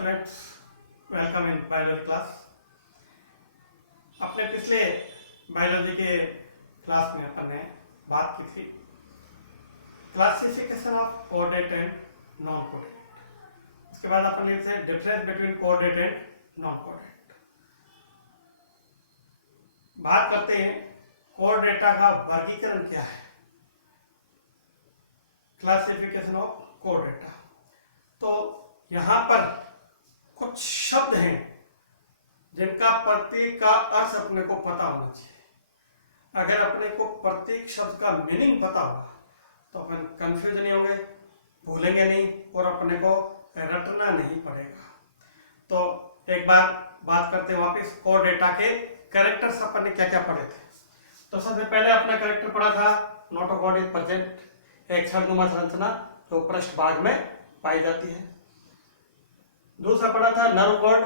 Students, welcome in biology class. अपने पिछले biology के क्लास में अपन ने बात की थी classification of coordinate and non coordinate. उसके बाद अपन ने difference between coordinate and non coordinate बात करते हैं। कोऑर्डिनेटा का वर्गीकरण क्या है, क्लासिफिकेशन ऑफ कोऑर्डिनेटा। तो यहाँ पर कुछ शब्द हैं जिनका प्रत्येक का अर्थ अपने को पता होना चाहिए। अगर अपने को प्रत्येक शब्द का मीनिंग पता होगा तो अपन कंफ्यूज नहीं होंगे, भूलेंगे नहीं और अपने को रटना नहीं पड़ेगा। तो एक बार बात करते हैं वापस कोऑर्डिनेटा के कैरेक्टर्स अपन ने क्या क्या पढ़े थे। तो सबसे पहले अपना कैरेक्टर पढ़ा था नोटोकॉर्ड इज प्रेजेंट, एक छड़नुमा संरचना जो पृष्ठ भाग में पाई जाती है। दूसरा पढ़ा था नर्व कॉर्ड,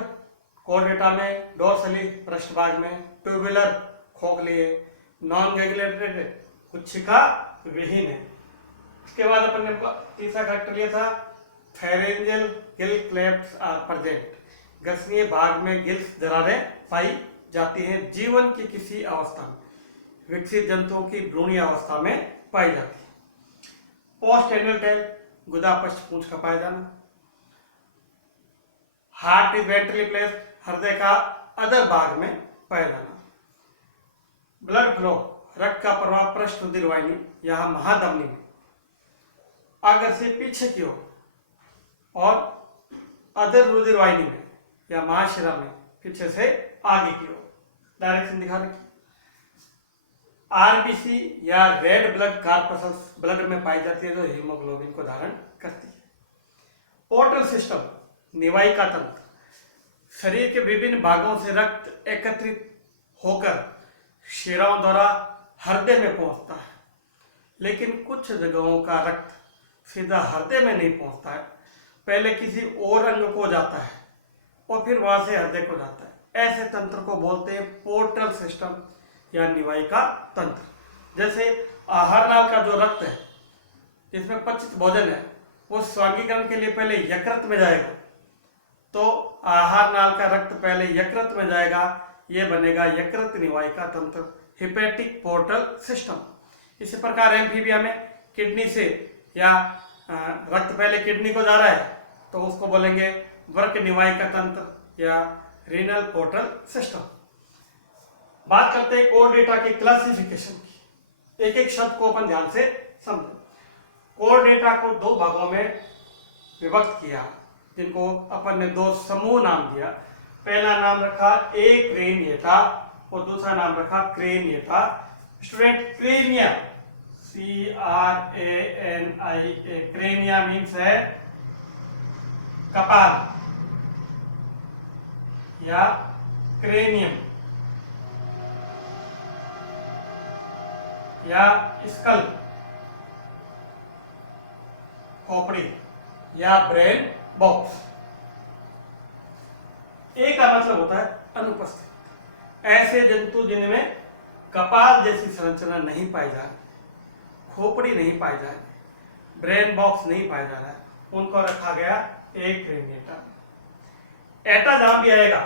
कोऑर्डिनेटा में डोर्सली पृष्ठभाग में, ट्यूबुलर खोखली, नॉन गैंग्लियोनेटेड कुक्षिका विहीन है। उसके बाद अपन ने तीसरा कैरेक्टर लिया था pharyngeal gill clefts are present, ग्रसनीय भाग में गिल्स दरारें पाई जाती हैं, जीवन की किसी अवस्था में, विकसित जंतुओं की भ्रूणीय अवस्था में पाई जाती है। पोस्ट एनुअल टेल, गुदा पश्च पूंछ का पाया जाना। हार्ट इज वेंट्रली प्लेस्ड, हृदय का अदर भाग में पाया जाना। ब्लड फ्लो, रक्त का प्रवाह पृष्ठ रुधिर वाहिनी यहां महाधमनी में, अगर से पीछे की ओर और अदर रुधिर वाहिनी में या महाशिरा में पीछे से आगे की ओर। डायरेक्शन दिखा रखी। आरबीसी या रेड ब्लड कॉर्पसल्स ब्लड में पाई जाती है जो हीमोग्लोबिन को धारण करती है। पोर्टल सिस्टम, निवाहिका तंत्र, शरीर के विभिन्न भागों से रक्त एकत्रित होकर शिराओं द्वारा हृदय में पहुंचता है, लेकिन कुछ जगहों का रक्त सीधा हृदय में नहीं पहुंचता है, पहले किसी और अंग को जाता है और फिर वहां से हृदय को जाता है। ऐसे तंत्र को बोलते हैं पोर्टल सिस्टम या निवाहिका तंत्र। जैसे आहार नाल का जो रक्त है जिसमें पचित भोजन है वो स्वांगीकरण के लिए पहले यकृत में जाएगा, तो आहार नाल का रक्त पहले यकृत में जाएगा, ये बनेगा यकृत निवाहिका तंत्र, हिपेटिक पोर्टल सिस्टम। इसी प्रकार एम्फीबिया में किडनी से या रक्त पहले किडनी को जा रहा है तो उसको बोलेंगे वर्क निवाहिका तंत्र या रीनल पोर्टल सिस्टम। बात करते हैं कोऑर्डिनेटा की क्लासिफिकेशन की। एक एक शब्द को अपन ध्यान से समझें। कोऑर्डिनेटा को दो भागों में विभक्त किया जिनको अपन ने दो समूह नाम दिया। पहला नाम रखा एक्रेनिएटा और दूसरा नाम रखा craniata. Student crania, CRANIA, crania means है कपाल या क्रेनियम या स्कल, खोपड़ी या ब्रेन बॉक्स। ए का मतलब होता है अनुपस्थित। ऐसे जंतु जिनमें कपाल जैसी संरचना नहीं पाई जा रही, खोपड़ी नहीं पाई जा रही, ब्रेन बॉक्स नहीं पाया जा रहा है, उनको रखा गया एक्रेनिएटा। एटा जहां भी आएगा,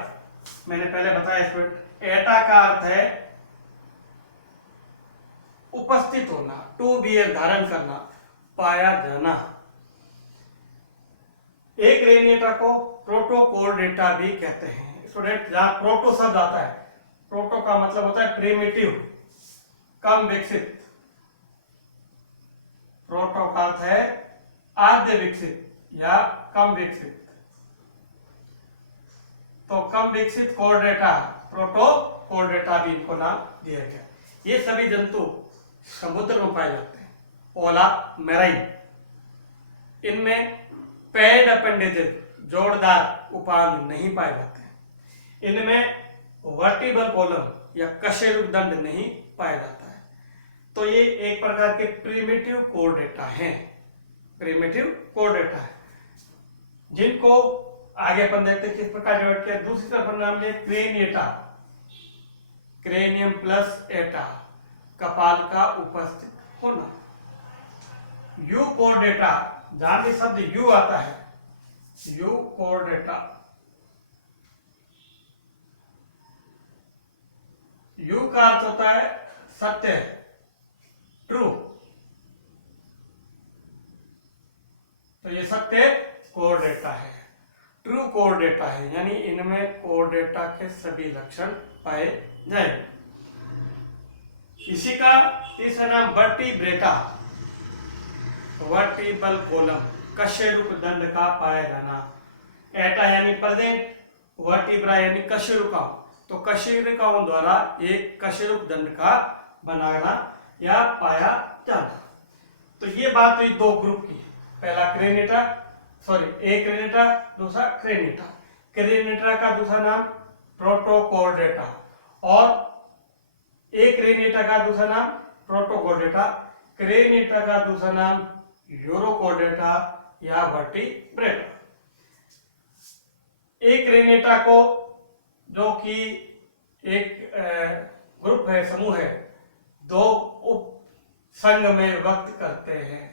मैंने पहले बताया स्टूडेंट, एटा का अर्थ है उपस्थित होना, टू बियर धारण करना, पाया जाना। एक्रेनिएटा को प्रोटोकोऑर्डिनेटा भी कहते हैं। स्टूडेंट जहां प्रोटो शब्द आता है, प्रोटो का मतलब होता है प्रिमिटिव, कम विकसित। प्रोटो का अर्थ है आद्य विकसित या कम विकसित। तो कम विकसित कोऑर्डिनेटा, प्रोटोकोऑर्डिनेटा भी इनको नाम दिया गया। ये सभी जंतु समुद्र में पाए जाते हैं, ओला मैराइन। इनमें पैड अपेंडेजेस, जोड़दार उपांग नहीं पाए जाते हैं। इनमें वर्टिब्रल कॉलम या कशेरुक दंड नहीं पाया जाता है। तो ये एक प्रकार के प्रिमिटिव कोऑर्डिनेटा हैं, प्रिमिटिव कोऑर्डिनेटा है, जिनको आगे अपन देखते हैं किस प्रकार डिवाइड किया। दूसरी तरफ नाम लिया क्रेनिएटा, क्रेनियम प्लस एटा, कपाल का उपस्थित होना। यू कोऑर्डिनेटा, जहां भी शब्द यू आता है यूकोर्डेटा। यू का अर्थ होता है सत्य, ट्रू, तो ये सत्य कोऑर्डिनेटा है, ट्रू कोऑर्डिनेटा है, यानी इनमें कोऑर्डिनेटा के सभी लक्षण पाए जाएंगे। इसी का तीसरा नाम वर्टिब्रेटा, वर्टिबल कॉलम, कशेरुक दंड का पाया जाना। एटा यानी प्रेजेंट, वर्टिब्रा यानी कशेरुकाओं, तो कशेरुकाओं द्वारा एक कशेरुक दंड का बनाना या पाया जाना। तो ये बात हुई दो ग्रुप की, पहला क्रेनेटा, एक क्रेनेटा, दूसरा क्रेनेटा। क्रेनेटा का दूसरा नाम प्रोटोकोर्डेटा और एक क्रेनेटा का दूसरा नाम प्रोटोकोर्डेटा, क्रेनेटा का दूसरा नाम यूरोकोर्डेटा या वर्टिब्रेटा। एक क्रेनेटा को, जो कि एक ग्रुप है, समूह है, दो उप संघ में व्यक्त करते हैं।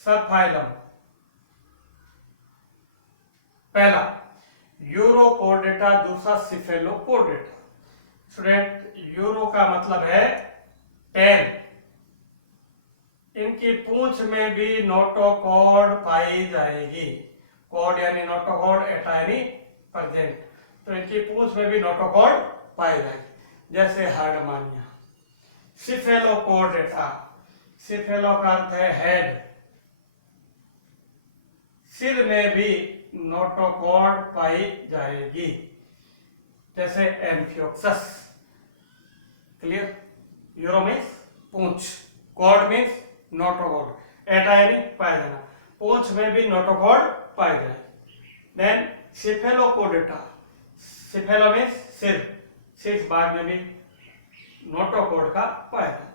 सब फाइलम, पहला यूरोकोर्डेटा, दूसरा सिफेलोकोर्डेटा। स्टूडेंट, यूरो का मतलब है टेल, इनकी पूंछ में भी नोटोकॉर्ड पाई जाएगी। कॉर्ड यानी नोटोकॉर्ड, एटा यानी प्रेजेंट, तो इनकी पूंछ में भी नोटोकॉर्ड पाई जाएगी, जैसे हार्डमानिया। सिफेलोकोर्डेटा, सिफेलो का अर्थ है हेड, सिर में भी नोटोकॉर्ड पाई जाएगी, जैसे एम्फियोक्सस। क्लियर? यूरो मीन्स पूंछ, कॉर्ड मीन्स नोटोकॉर्ड, एटा यानी पाया जाना, पूंछ में भी नोटोकॉर्ड पाए जाए। देन सिफेलोकोर्डेटा, सिफेलो मीन्स सिर, सिर भाग में भी नोटोकॉर्ड का पाया जाना।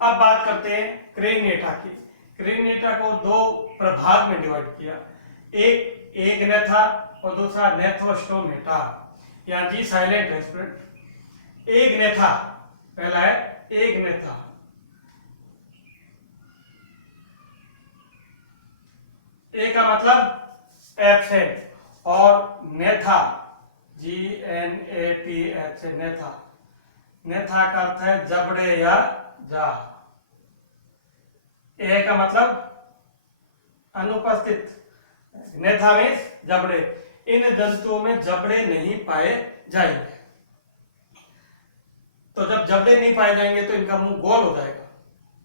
अब बात करते हैं क्रेनिएटा की। क्रेनिएटा को दो प्रभाग में डिवाइड किया, एक एगनेथा और दूसरा नेथोस्टोमेटा, या जी साइलेंट है स्टूडेंट। एगनेथा, पहला है एगनेथा, ए का मतलब एब्सेंट और नेथा, GNATH, नेथा। नेथा का अर्थ है जबड़े या जा। ए का मतलब अनुपस्थित, नेथा मीन्स जबड़े, इन जंतुओं में जबड़े नहीं पाए जाएंगे। तो जब जबड़े नहीं पाए जाएंगे तो इनका मुंह गोल हो जाएगा,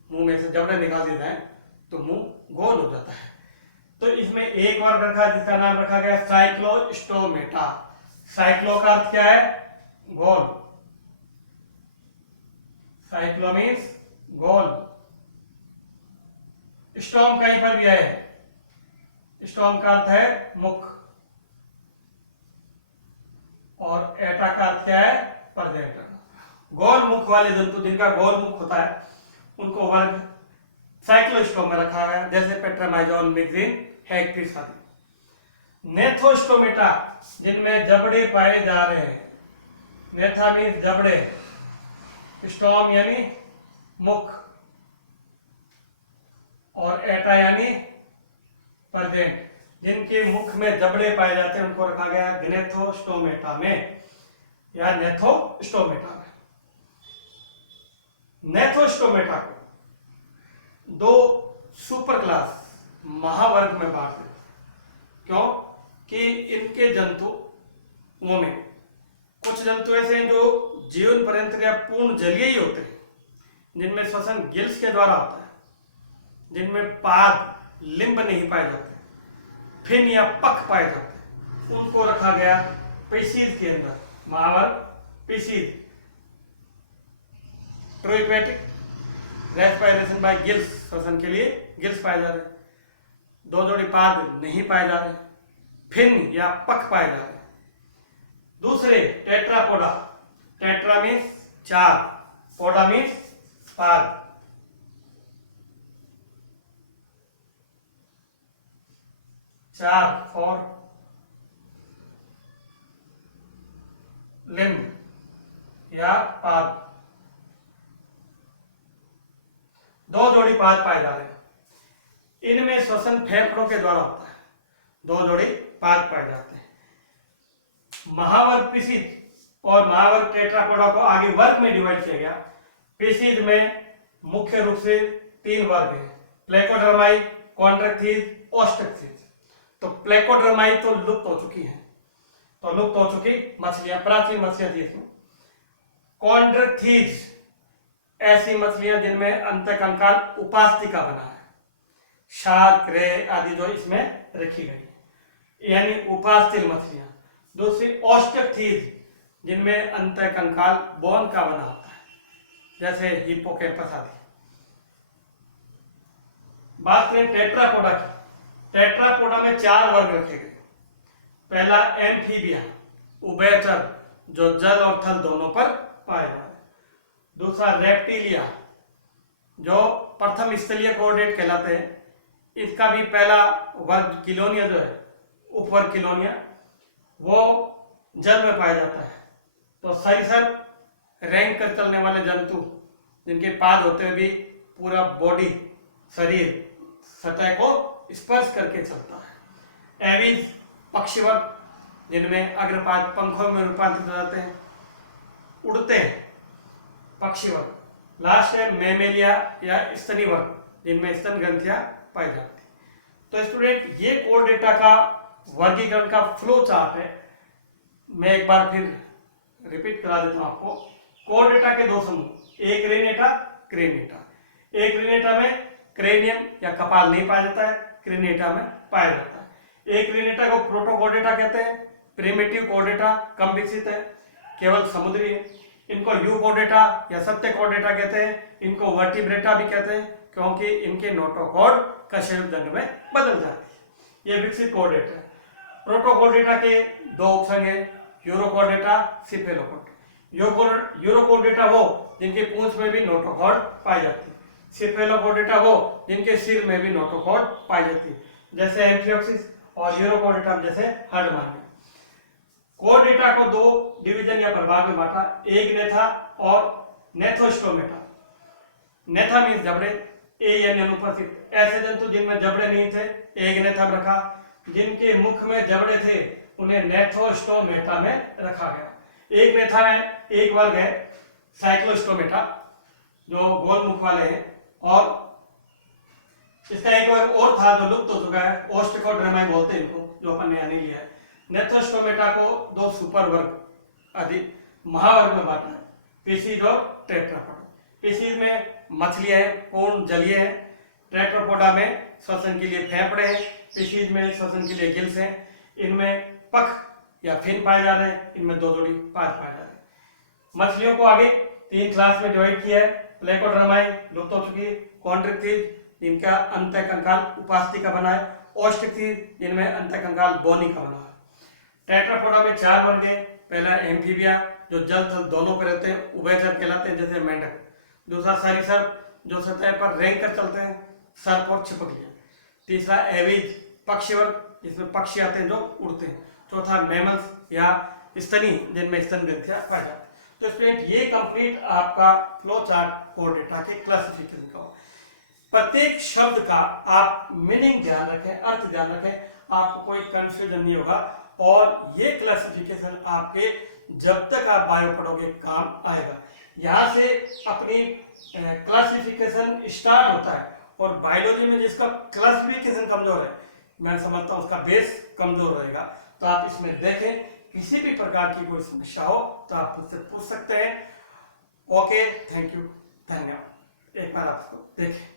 मुंह में से जबड़े निकाल दिए जाए तो मुंह गोल हो जाता है। तो इसमें एक और रखा जिसका नाम रखा गया साइक्लोस्टोमेटा। साइक्लो का अर्थ क्या है? गोल, साइक्लो मीन्स गोल। स्टोम कहीं पर भी है, स्टोम का अर्थ है मुख, और एटा का अर्थ क्या है? प्रेजेंट। गोल मुख वाले जंतु जिनका गोल मुख होता है उनको वर्ग साइक्लोस्टोम में रखा गया, जैसे पेट्रामाइजोन, मिक्सिन, हैक्टिस आदि। नेथोस्टोमेटा, जिनमें जबड़े पाए जा रहे हैं, नेथा मीन्स जबड़े, स्टोम यानी मुख, और एटा यानी प्रेजेंट, जिनके मुख में जबड़े पाए जाते हैं उनको रखा गया ग्नेथोस्टोमेटा में या नेथोस्टोमेटा में। नेथोस्टोमेटा को दो सुपर क्लास, महावर्ग में बांट दिया। क्यों? कि इनके जंतुओं में कुछ जंतु ऐसे हैं जो जीवन पर्यंत या पूर्ण जलीय ही होते हैं, जिनमें श्वसन गिल्स के द्वारा होता है, जिनमें पाद लिंब नहीं पाए जाते, फिन या पख पाए जाते हैं, उनको रखा गया पेशीज के अंदर, महावर्ग पेशीज। ट्रोइक्वेटिक, रेस्पिरेशन बाय गिल्स, श्वसन के लिए गिल्स पाए जा रहे हैं, दो जोड़ी पाद नहीं पाए जा रहे, फिन या पख पाए जा रहे। दूसरे टेट्रापोडा, टेट्रा मीन्स चार, पोडा मीन्स पाद, चार फॉर लिम्ब या पाद, दो जोड़ी पाद पाए जा रहे हैं। इनमें श्वसन फेफड़ों के द्वारा होता है, 2 जोड़ी पाद पाए जाते हैं। महावर्ग पीसीज और महावर्ग टेट्रापोडा को आगे वर्ग में डिवाइड किया गया। पीसीज में मुख्य रूप से 3 वर्ग हैं, प्लेकोडर्माई, कॉन्ट्रैक्टीज, ओस्ट्रिक्टीज। तो प्लेकोडर्माई तो लुप्त हो चुकी है, तो लुप्त हो चुकी मछलियां, प्राचीन मछलियां थी इसमें। कॉन्ट्रैक्टीज ऐसी मछलियां जिनमें अंतःकंकाल उपास्तिका बना है, शार्क, रे आदि जो इसमें रखी गई, यानी उपास्तिल मछलियां। दूसरी ओस्ट्रिक्टीज जिनमें अंतःकंकाल बोन का बना होता है, जैसे हिप्पोकैम्पस आदि। बात करें टेट्रापोडा की। टेट्रापोडा में 4 वर्ग रखे गए। पहला एम्फीबिया, उभयचर, जो जल और थल दोनों पर पाए जाते हैं। दूसरा रेप्टिलिया, जो प्रथम स्थलीय कोऑर्डिनेट कहलाते हैं। इसका भी पहला वर्ग किलोनिया जो है, उपवर्ग किलोनिया, वो जल में पाया जाता है। तो सरीसृप, रेंग कर चलने वाले जंतु जिनके पाद होते हुए भी पूरा बॉडी, शरीर सतह को स्पर्श करके चलता है। एविज, पक्षीवर्ग, जिनमें अग्रपाद पंखों में रूपांतरित हो जाते हैं, उड़ते हैं, पक्षीवर्ग। लास्ट है मेमेलिया या स्तनी वर्ग, जिनमें स्तन ग्रंथियां पाई जाती हैं। तो स्टूडेंट, ये कोर डेटा का वर्गीकरण का फ्लो चार्ट है। मैं एक बार फिर रिपीट करा देता हूं आपको। कोर डेटा के 2 समूह, एक रेनेटा, क्रेनेटा। एक रेनेटा में क्रेनियम या कपाल नहीं पाया जाता है, क्रेनेटा में पाया जाता है। एक रेनेटा को प्रोटोकोर्डेटा कहते हैं। प्रिमिटिव कोर्डेटा कम विकसित है, केवल समुद्री है। इनको यूकोर्डेटा या सत्य कोर्डेटा कहते हैं। इनको वर्टिब्रेटा भी कहते हैं, क्योंकि इनके नोटोकॉर्ड कशेरुकदंड में बदल जाती है। ये विकसित कोर्डेटा है। प्रोटोकोर्डेटा के 2 उपसंग हैं, यूरोकोर्डेटा, सिफेलोकोर्डेटा। यूरोकोर्डेटा वो जिनके पूंछ में भी नोटोकॉर्ड पाई जाती है। सिफेलोकोर्डेटा वो जिनके सिर में भी नोटोकॉर्ड पाई जाती है, जैसे एम्फियोक्सिस, और यूरोकोर्डेटा जैसे हर्डमान। कोर्डेटा को 2 डिवीजन या प्रभाग में बांटा, एक नेथा और नेथोस्टोमेटा। नेथा मीन्स जबड़े, ए यानी अनुपस्थित। ऐसे जंतु जिनमें जबड़े नहीं थे, एक नेथा में रखा। जिनके मुख में जबड़े थे, उन्हें नेथोस्टोमेटा में रखा गया। एक नेथा में एक वर्ग है साइक्लोस्टोमेटा, जो गोल मुख वाले हैं, और इसका एक वर्ग और था जो लुप्त हो चुका है, ओस्ट्रिकोड्रमाई बोलते हैं इनको, जो अपन ने यहाँ नहीं लिया है। नेथोस्टोमेटा को 2 सुपर वर्ग अधिक महावर्ग में बांटा है, पीसीज और टेट्रापोडा। पीसीज में मछलियां हैं, पूर्ण जलीय हैं। टेट्रापोडा में श्वसन के लिए फेफड़े हैं, पीसीज में श्वसन के लिए गिल्स हैं। इनमें पख या फिन पाए जा रहे हैं, इनमें 2 जोड़ी पाद पाए जा रहे हैं। मछलियों को आगे 3 क्लास में डिवाइड किया है। प्लेकोड्रमाई लुप्त हो चुकी, कॉन्ट्रैक्टीज जिनका अंतःकंकाल उपास्तिका बना है, ओस्ट्रिक्टीज जिनमें अंतःकंकाल बोनी का बना है। टेट्रापोडा में 4 वर्ग हैं। पहला एम्फीबिया, जो जल थल दोनों पर रहते हैं, उभयचर कहलाते हैं, जैसे मेंढक। दूसरा सरीसृप, जो सतह पर रेंग कर चलते हैं, सर्प और छिपकलियां। तीसरा एविज, पक्षीवर्ग, जिसमें पक्षी आते हैं जो उड़ते हैं। चौथा मैमल्स या स्तनी, जिनमें स्तन ग्रंथियां पाई जाती हैं। तो स्टूडेंट, ये कंप्लीट आपका फ्लो चार्ट कोर डेटा के क्लासिफिकेशन का। प्रत्येक शब्द का आप मीनिंग ध्यान रखें, अर्थ ध्यान रखें, आपको कोई कंफ्यूजन नहीं होगा। और ये क्लासिफिकेशन आपके जब तक आप बायो पढ़ोगे काम आएगा। यहाँ से अपनी क्लासिफिकेशन स्टार्ट होता है, और बायोलॉजी में जिसका क्लासिफिकेशन कमजोर है, मैं समझता हूँ उसका बेस कमजोर रहेगा। तो आप इसमें देखें, किसी भी प्रकार की कोई समस्या हो तो आप मुझसे पूछ सकते हैं। ओके, थैंक यू, धन्यवाद। एक बार आपको देखें।